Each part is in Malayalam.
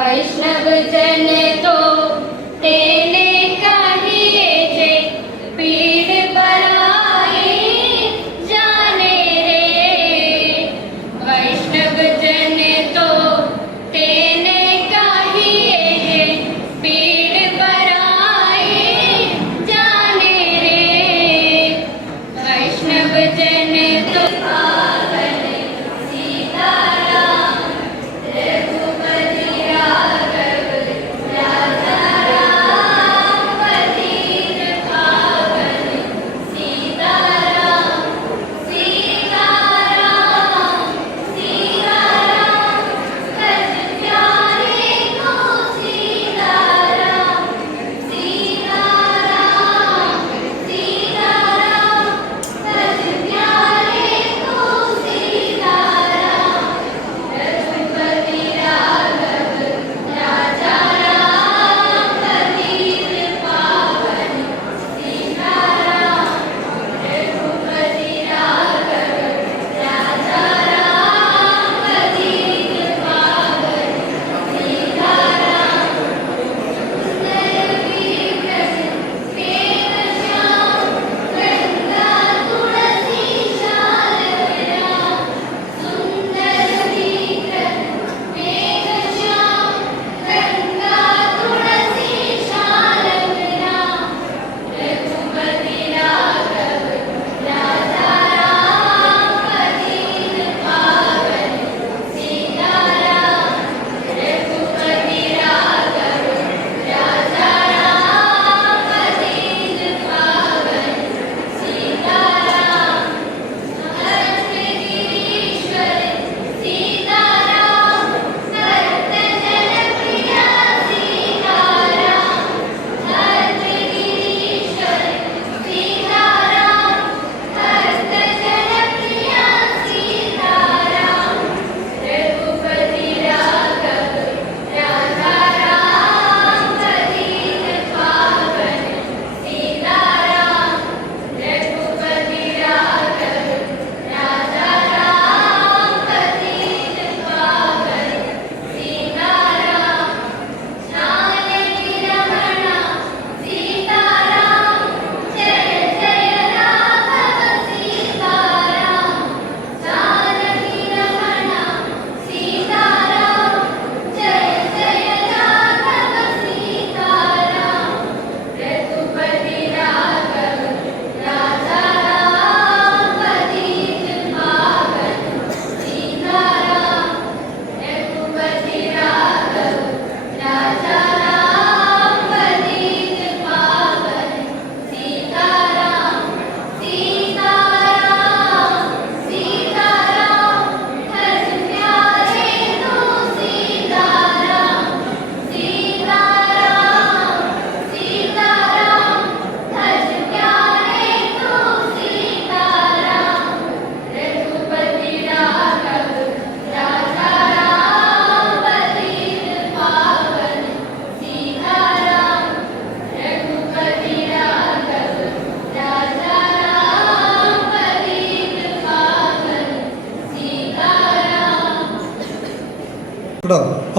वैष्णव जन तो तेने कहिए जे पीड़ बराई जाने रे। वैष्णव जन तो तेने कहिए जे पीड़ बराई जाने रे। वैष्णव जन तो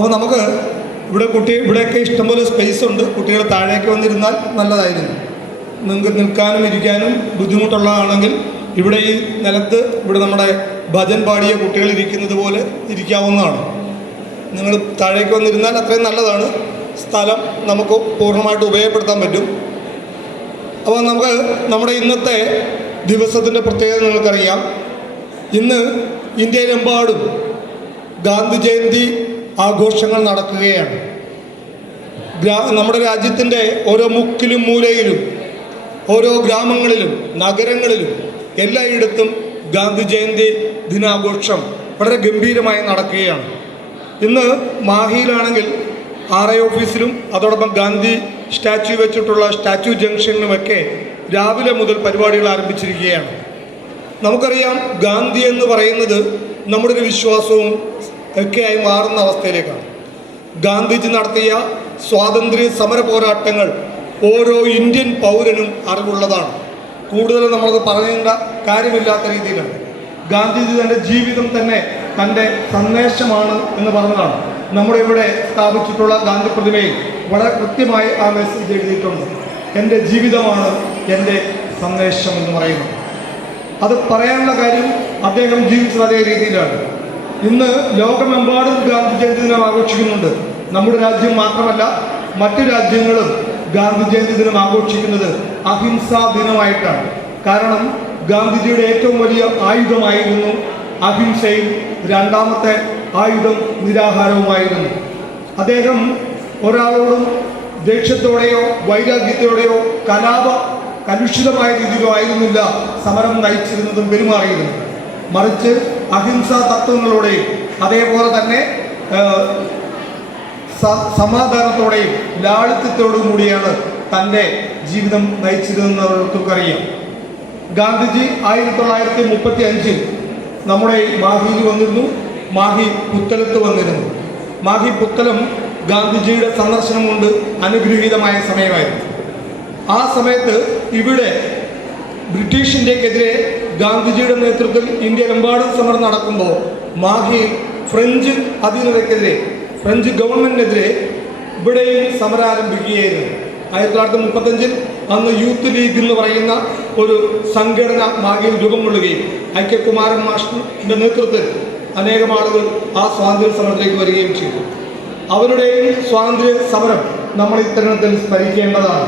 അപ്പോൾ നമുക്ക് ഇവിടെയൊക്കെ ഇഷ്ടംപോലെ സ്പേസ് ഉണ്ട്. കുട്ടികൾ താഴേക്ക് വന്നിരുന്നാൽ നല്ലതായിരുന്നു. നിങ്ങൾക്ക് നിൽക്കാനും ഇരിക്കാനും ബുദ്ധിമുട്ടുള്ളതാണെങ്കിൽ ഇവിടെ ഈ നിലത്ത് ഇവിടെ നമ്മുടെ ഭജൻ പാടിയ കുട്ടികൾ ഇരിക്കുന്നത് പോലെ ഇരിക്കാവുന്നതാണ്. നിങ്ങൾ താഴേക്ക് വന്നിരുന്നാൽ അത്രയും നല്ലതാണ്. സ്ഥലം നമുക്ക് പൂർണ്ണമായിട്ട് ഉപയോഗപ്പെടുത്താൻ പറ്റും. അപ്പോൾ നമുക്ക് നമ്മുടെ ഇന്നത്തെ ദിവസത്തിൻ്റെ പ്രത്യേകത നിങ്ങൾക്കറിയാം. ഇന്ന് ഇന്ത്യയിലെമ്പാടും ഗാന്ധി ജയന്തി ആഘോഷങ്ങൾ നടക്കുകയാണ്. നമ്മുടെ രാജ്യത്തിൻ്റെ ഓരോ മുക്കിലും മൂലയിലും ഓരോ ഗ്രാമങ്ങളിലും നഗരങ്ങളിലും എല്ലായിടത്തും ഗാന്ധി ജയന്തി ദിനാഘോഷം വളരെ ഗംഭീരമായി നടക്കുകയാണ്. ഇന്ന് മാഹിയിലാണെങ്കിൽ RI ഓഫീസിലും അതോടൊപ്പം ഗാന്ധി സ്റ്റാച്യു വെച്ചിട്ടുള്ള സ്റ്റാച്യു ജംഗ്ഷനിലുമൊക്കെ രാവിലെ മുതൽ പരിപാടികൾ ആരംഭിച്ചിരിക്കുകയാണ്. നമുക്കറിയാം, ഗാന്ധി എന്ന് പറയുന്നത് നമ്മുടെ ഒരു വിശ്വാസവും ഒക്കെയായി മാറുന്ന അവസ്ഥയിലേക്കാണ്. ഗാന്ധിജി നടത്തിയ സ്വാതന്ത്ര്യ സമര പോരാട്ടങ്ങൾ ഓരോ ഇന്ത്യൻ പൗരനും അറിവുള്ളതാണ്. കൂടുതൽ നമുക്ക് പറയേണ്ട കാര്യമില്ലാത്ത രീതിയിലാണ്. ഗാന്ധിജി തൻ്റെ ജീവിതം തന്നെ തൻ്റെ സന്ദേശമാണ് എന്ന് പറഞ്ഞതാണ്. നമ്മുടെ ഇവിടെ സ്ഥാപിച്ചിട്ടുള്ള ഗാന്ധി പ്രതിമയിൽ വളരെ കൃത്യമായി ആ മെസ്സേജ് എഴുതിയിട്ടുണ്ട്. എൻ്റെ ജീവിതമാണ് എൻ്റെ സന്ദേശം എന്ന് പറയുന്നു. അത് പറയാനുള്ള കാര്യം അദ്ദേഹം ജീവിച്ചത് അതേ രീതിയിലാണ്. ഇന്ന് ലോകമെമ്പാടും ഗാന്ധി ജയന്തി ദിനം ആഘോഷിക്കുന്നുണ്ട്. നമ്മുടെ രാജ്യം മാത്രമല്ല, മറ്റു രാജ്യങ്ങളും ഗാന്ധി ജയന്തി ദിനം ആഘോഷിക്കുന്നത് അഹിംസാ ദിനമായിട്ടാണ്. കാരണം ഗാന്ധിജിയുടെ ഏറ്റവും വലിയ ആയുധമായിരുന്നു അഹിംസയും രണ്ടാമത്തെ ആയുധം നിരാഹാരവുമായിരുന്നു. അദ്ദേഹം ഒരാളോടും ദേഷ്യത്തോടെയോ വൈരാഗ്യത്തോടെയോ കലുഷിതമായ രീതിയിലോ ആയിരുന്നില്ല സമരം നയിച്ചിരുന്നതും പെരുമാറിയിരുന്നത്. മറിച്ച് അഹിംസാ തത്വങ്ങളോടെയും അതേപോലെ തന്നെ സമാധാനത്തോടെയും ലാളിത്യത്തോടും കൂടിയാണ് തൻ്റെ ജീവിതം നയിച്ചിരുന്നതെന്ന് അവർക്കൊക്കറിയാം. ഗാന്ധിജി 1935 നമ്മുടെ മാഹിയിൽ വന്നിരുന്നു. മാഹി പുത്തലത്ത് വന്നിരുന്നു. മാഹി പുത്തലം ഗാന്ധിജിയുടെ സന്ദർശനം കൊണ്ട് അനുഗ്രഹീതമായ സമയമായിരുന്നു. ആ സമയത്ത് ഇവിടെ ബ്രിട്ടീഷ് ഇന്ത്യക്കെതിരെ ഗാന്ധിജിയുടെ നേതൃത്വത്തിൽ ഇന്ത്യയിലെമ്പാടും സമരം നടക്കുമ്പോൾ മാഹിയിൽ ഫ്രഞ്ച് അധീനതയ്ക്കെതിരെ, ഫ്രഞ്ച് ഗവൺമെൻറ്റിനെതിരെ ഇവിടെയും സമരം ആരംഭിക്കുകയായിരുന്നു. 1935 അന്ന് യൂത്ത് ലീഗ് എന്ന് പറയുന്ന ഒരു സംഘടന മാഹിയിൽ രൂപം കൊള്ളുകയും ഐക്യകുമാരൻ മാഷിൻ്റെ നേതൃത്വത്തിൽ അനേകം ആളുകൾ ആ സ്വാതന്ത്ര്യ സമരത്തിലേക്ക് വരികയും ചെയ്തു. അവരുടെയും സ്വാതന്ത്ര്യ സമരം നമ്മൾ ഇത്തരണത്തിൽ സ്മരിക്കേണ്ടതാണ്.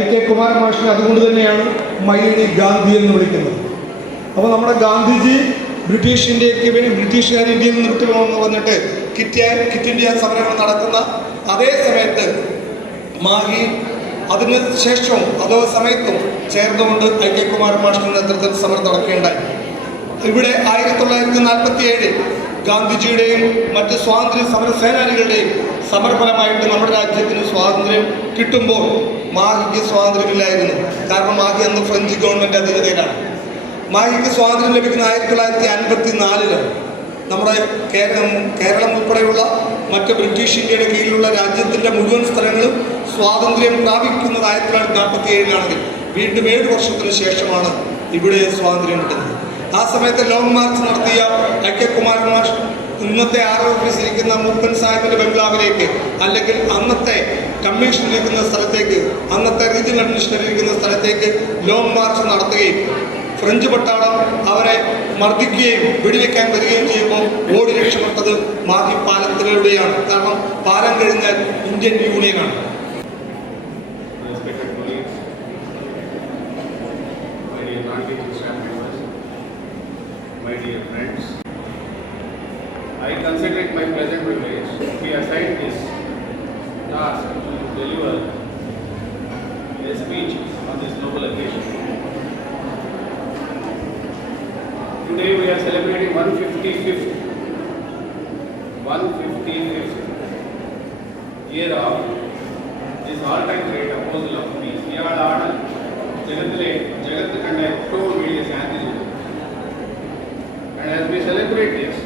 ഐക്യകുമാരൻ മാഷിനെ അതുകൊണ്ട് തന്നെയാണ് മൈലി ഗാന്ധി എന്ന് വിളിക്കുന്നത്. അപ്പോൾ നമ്മുടെ ഗാന്ധിജി ബ്രിട്ടീഷ് ഇന്ത്യക്ക് വേണ്ടി ബ്രിട്ടീഷുകാർ ഇന്ത്യയിൽ നിന്ന് വിട്ടുപോകുമെന്ന് പറഞ്ഞിട്ട് ക്വിറ്റ് ഇന്ത്യ സമരങ്ങൾ നടക്കുന്ന അതേ സമയത്ത് മാഹി അതിന് ശേഷവും അതോ സമയത്തും ചേർന്നുകൊണ്ട് ഐക്യകുമാരൻ മാഷിന്റെ നേതൃത്വത്തിൽ സമരം നടക്കുകയുണ്ടായി. ഇവിടെ 1947 ഗാന്ധിജിയുടെയും മറ്റ് സ്വാതന്ത്ര്യ സമര സേനാനികളുടെയും സമരഫലമായിട്ട് നമ്മുടെ രാജ്യത്തിന് സ്വാതന്ത്ര്യം കിട്ടുമ്പോൾ മാഹിക്ക് സ്വാതന്ത്ര്യമില്ലായിരുന്നു. കാരണം മാഹി അന്ന് ഫ്രഞ്ച് ഗവൺമെൻറ് അധീനതയിലാണ്. മാഹിക്ക് സ്വാതന്ത്ര്യം ലഭിക്കുന്ന 1954 നമ്മുടെ കേരളം ഉൾപ്പെടെയുള്ള മറ്റ് ബ്രിട്ടീഷ് ഇന്ത്യയുടെ കീഴിലുള്ള രാജ്യത്തിൻ്റെ മുഴുവൻ സ്ഥലങ്ങളും സ്വാതന്ത്ര്യം പ്രാപിക്കുന്നത് 1947 വീണ്ടും 7 വർഷത്തിന് ശേഷമാണ് ഇവിടെ സ്വാതന്ത്ര്യം കിട്ടുന്നത്. ആ സമയത്ത് ലോങ് മാർച്ച് നടത്തിയ ഐക്യകുമാരൻ മാഷ് ഇന്നത്തെ ഓഫീസിൽ ഇരിക്കുന്ന മൂപ്പൻ സാഹിബിൻ്റെ ബംഗ്ലാവിലേക്ക്, അല്ലെങ്കിൽ അന്നത്തെ കമ്മീഷനിലിരിക്കുന്ന സ്ഥലത്തേക്ക്, അന്നത്തെ റീജിയണൽ അഡ്മിനിസ്ട്രേറ്ററിരിക്കുന്ന സ്ഥലത്തേക്ക് ലോങ് മാർച്ച് നടത്തുകയും ഫ്രഞ്ച് പട്ടാളം അവരെ മർദ്ദിക്കുകയും വെടിവെക്കാൻ വരികയും ചെയ്യുമ്പോൾ ഓടി രക്ഷപ്പെട്ടത് മാഹി പാലത്തിലൂടെയാണ്. കാരണം പാലം കഴിഞ്ഞാൽ Indian യൂണിയനാണ്. My dear friends, I consider it my pleasant privilege to be assigned this task to deliver a speech on this noble occasion. Today we are celebrating 155th year of this all-time great apostle of peace. ഇയാളാണ് ജഗത്ത് കണ്ട ഏറ്റവും വലിയ ശാന്തി. And as we celebrate this,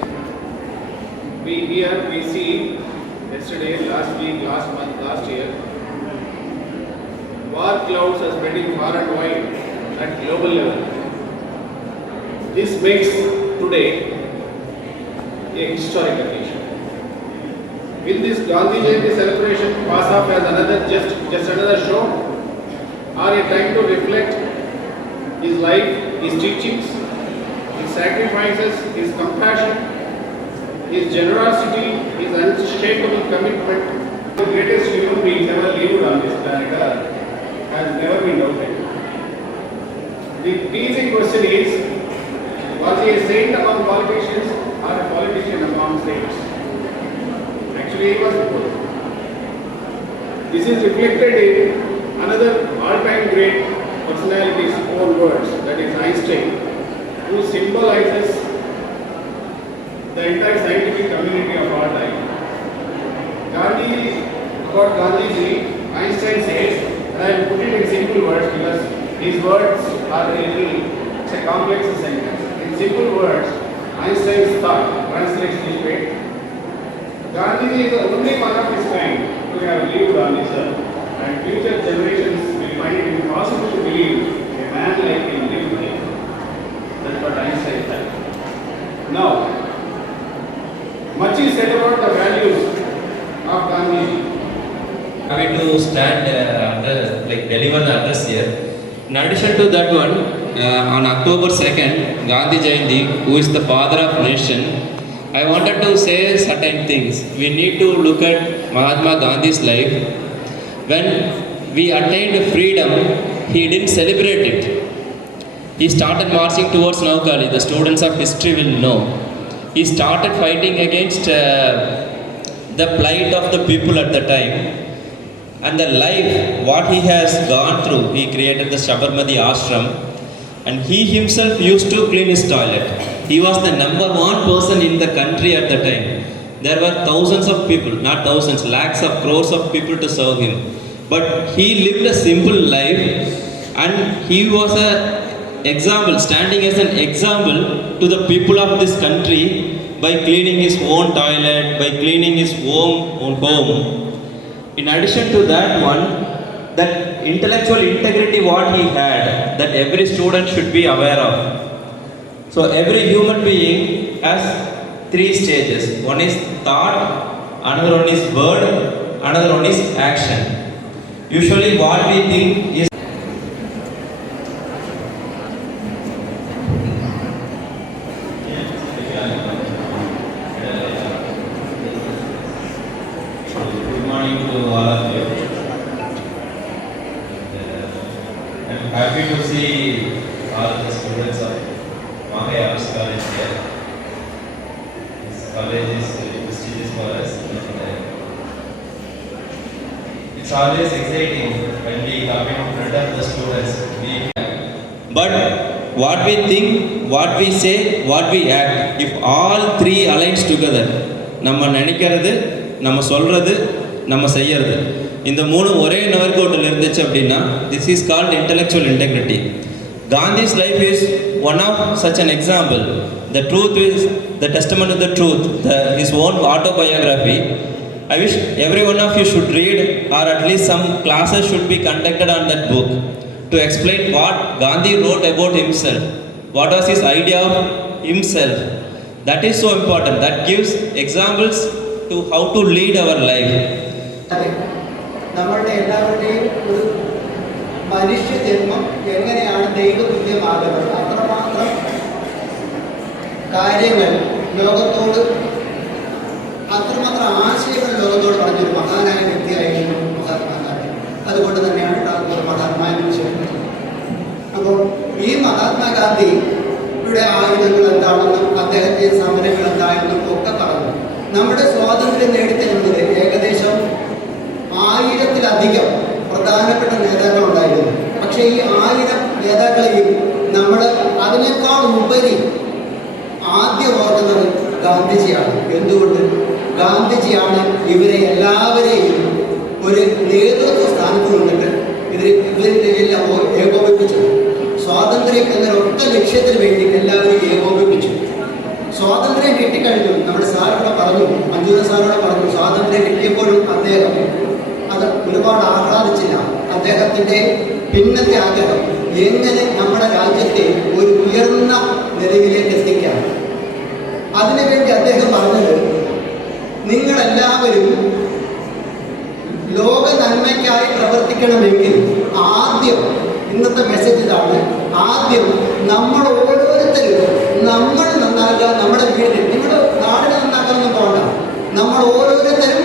we see yesterday, last week, last month, last year, war clouds are spreading far and wide at global level. This makes today a historic occasion. Will this Gandhi Jayanti celebration pass off as just another show, or a time to reflect his life, his teachings, his sacrifices, his compassion, his generosity, his unshakable commitment? The greatest human beings ever lived on this planet Earth has never been doubted. The easy question is, was he a saint among politicians or a politician among saints? Actually, he was both. This is reflected in another all-time great personality's own words, that is Einstein, who symbolizes the entire scientific community of our time. About Gandhiji, Einstein says, and I will put it in simple words because his words are it's a complex sentence. In simple words, Einstein's thought translates this way: Gandhiji is the only one of his kind who have lived on this earth, and future generations will find it impossible to believe a man like him lived here. That's what Einstein said. Now, much is said about the values to stand deliver the address here. In addition to that one, on October 2nd, Gandhi Jayanti, who is the father of nation, I wanted to say certain things. We need to look at Mahatma Gandhi's life. When we attained freedom, he didn't celebrate it. He started marching towards Naukali. The students of history will know. He started fighting against the plight of the people at the time. And the life, what he has gone through, he created the Sabarmati Ashram. And he himself used to clean his toilet. He was the number one person in the country at the time. There were thousands of people, not thousands, lakhs of crores of people to serve him. But he lived a simple life, and he was a example, standing as an example to the people of this country by cleaning his own toilet, by cleaning his own home. In addition to that one, that intellectual integrity what he had, that every student should be aware of. So every human being has 3 stages. One is thought, another one is word, another one is action. Usually what we think is good morning to all of you. I'm happy to see all the students of Mahaya Arts College here. This college is prestigious for us. It's always exciting when we come in front of the students. But what we think, what we say, what we act, if all 3 aligns together, நம்ம நினைக்கிறது, நம்ம சொல்றது, நம்ம செய்யறது, இந்த 3 ஒரே நேர்கோட்டில் இருந்துச்சு அப்படின்னா, this is called intellectual integrity. Gandhi's life is one of such an example. The truth is the testament of the truth, his own autobiography. I wish every one of you should read, or at least some classes should be conducted on that book to explain what Gandhi wrote about himself. What was his idea of himself? That is so important. That gives examples to how to lead our life. നമ്മളുടെ എല്ലാവരുടെയും ഒരു മനുഷ്യ ജന്മം എങ്ങനെയാണ് ദൈവതുല്യമാകുന്നത്, അത്രമാത്രം കാര്യങ്ങൾ ലോകത്തോട്, അത്രമാത്രം ആശയങ്ങൾ ലോകത്തോട് പറഞ്ഞൊരു മഹാനായ വ്യക്തിയായിരുന്നു മഹാത്മാഗാന്ധി. അതുകൊണ്ട് തന്നെയാണ് ടാഗോർ മഹാത്മാവിനെ വിശേഷിപ്പിച്ചത്. അപ്പോൾ ഈ മഹാത്മാഗാന്ധിയുടെ ആയുധങ്ങൾ എന്താണെന്നും അദ്ദേഹത്തെ സമരങ്ങൾ എന്താണെന്നും ഒക്കെ പറഞ്ഞു. നമ്മുടെ സ്വാതന്ത്ര്യം നേടിത്തരുന്നത് ഏകദേശം 1000-ലധികം പ്രധാനപ്പെട്ട നേതാക്കളുണ്ടായിരുന്നു. പക്ഷേ ഈ 1000 നേതാക്കളെയും നമ്മൾ അതിനേക്കാൾ ഉപരി ആദ്യം ഓർക്കുന്നത് ഗാന്ധിജിയാണ്. എന്തുകൊണ്ട്? ഗാന്ധിജിയാണ് ഇവരെ എല്ലാവരെയും ഒരു നേതൃത്വ സ്ഥാനത്ത് നിന്നിട്ട് ഇവരുടെ എല്ലാം ഏകോപിപ്പിച്ചത്. സ്വാതന്ത്ര്യം എന്നൊരൊറ്റ ലക്ഷ്യത്തിന് വേണ്ടി എല്ലാവരും ഏകോപിപ്പിച്ചു. സ്വാതന്ത്ര്യം കിട്ടിക്കഴിഞ്ഞു. നമ്മുടെ സാറിവിടെ പറഞ്ഞു, മഞ്ജുര സാറിവിടെ പറഞ്ഞു, സ്വാതന്ത്ര്യം കിട്ടിയപ്പോഴും അദ്ദേഹം അത് ഒരുപാട് ആഹ്ലാദിച്ചില്ല. അദ്ദേഹത്തിൻ്റെ പിന്നത്തെ ആഗ്രഹം എങ്ങനെ നമ്മുടെ രാജ്യത്തെ ഒരു ഉയർന്ന നിലയിലേക്ക് എത്തിക്കാം. അതിനുവേണ്ടി അദ്ദേഹം പറഞ്ഞത്, നിങ്ങളെല്ലാവരും ലോക നന്മയ്ക്കായി പ്രവർത്തിക്കണമെങ്കിൽ ആദ്യം, ഇന്നത്തെ മെസ്സേജ് ഇതാണ്, ആദ്യം നമ്മൾ ഓരോരുത്തരും നമ്മൾ നന്നാക്കുക. നമ്മുടെ വീട്ടിൽ, നിങ്ങൾ നാടിനെ നന്നാക്കാനൊന്നും പോകണ്ട, നമ്മൾ ഓരോരുത്തരും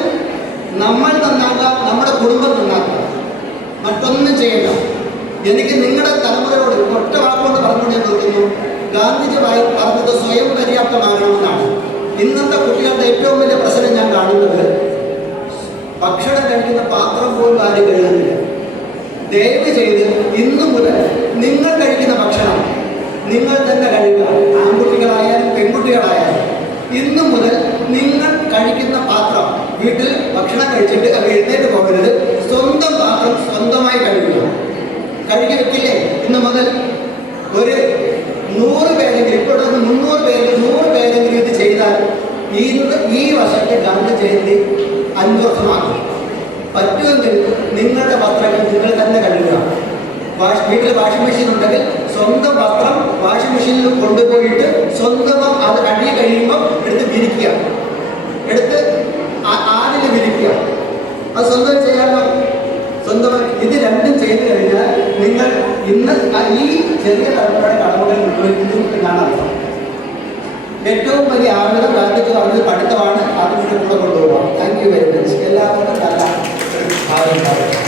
നമ്മൾ നന്നാക്കുക, നമ്മുടെ കുടുംബം നന്നാക്കുക, മറ്റൊന്നും ചെയ്യണ്ട. എനിക്ക് നിങ്ങളുടെ തലമുറയോട് ഒറ്റ വാക്കുകൊണ്ട് പറഞ്ഞുകൊണ്ട് ഞാൻ നിർത്തുന്നു. ഗാന്ധിജി പറഞ്ഞത് സ്വയം പര്യാപ്തമാകണമെന്നാണ്. ഇന്നത്തെ കുട്ടികളുടെ ഏറ്റവും വലിയ പ്രശ്നം ഞാൻ കാണുന്നത്, ഭക്ഷണം കഴിക്കുന്ന പാത്രം പോലും ആരും കഴുകുന്നില്ല. ദയവ് ചെയ്ത് ഇന്നു മുതൽ നിങ്ങൾ കഴിക്കുന്ന ഭക്ഷണം നിങ്ങൾ തന്നെ കഴുകുക. ആൺകുട്ടികളായാലും പെൺകുട്ടികളായാലും ഇന്നു മുതൽ നിങ്ങൾ കഴിക്കുന്ന പാത്രം, വീട്ടിൽ ഭക്ഷണം കഴിച്ചിട്ട് അത് എഴുന്നേറ്റ് പോകരുത്, സ്വന്തം പാത്രം സ്വന്തമായി കഴുകുക. കഴുകി വെക്കില്ലേ? ഇന്ന് മുതൽ ഒരു 100 പേരെങ്കിലും, ഇപ്പോൾ 300 പേര് 100 പേരെങ്കിലും ഇത് ചെയ്താൽ ഈ വർഷത്തെ ഗാന്ധി ജയന്തി 5 വർഷമാകും. പറ്റുമെങ്കിൽ നിങ്ങളുടെ വസ്ത്രങ്ങൾ നിങ്ങൾ തന്നെ കഴുകുക. വീട്ടിൽ വാഷിംഗ് മെഷീൻ ഉണ്ടെങ്കിൽ സ്വന്തം വസ്ത്രം വാഷിംഗ് മെഷീനിൽ കൊണ്ടുപോയിട്ട് സ്വന്തം അത് കഴുകി കഴിയുമ്പോൾ എടുത്ത് വിരിക്കുക, എടുത്ത് ആടിൽ വിരിക്കുക. അത് സ്വന്തം ചെയ്യാമോ? സ്വന്തമായി ഇത് രണ്ടും ചെയ്തു കഴിഞ്ഞാൽ നിങ്ങൾ ഇന്ന് ഈ ചെറിയ തലമുറയുടെ കടമകൾ നിർവഹിക്കുന്നു എന്നാണ് അർത്ഥം. ഏറ്റവും വലിയ ആഗ്രഹം ഗാന്ധിജി പറഞ്ഞത് പഠിത്തമാണ്. അതിൻ്റെ കൂടെ കൊണ്ടുപോകാം. Thank you very much. എല്ലാവർക്കും നല്ല ഭാവം.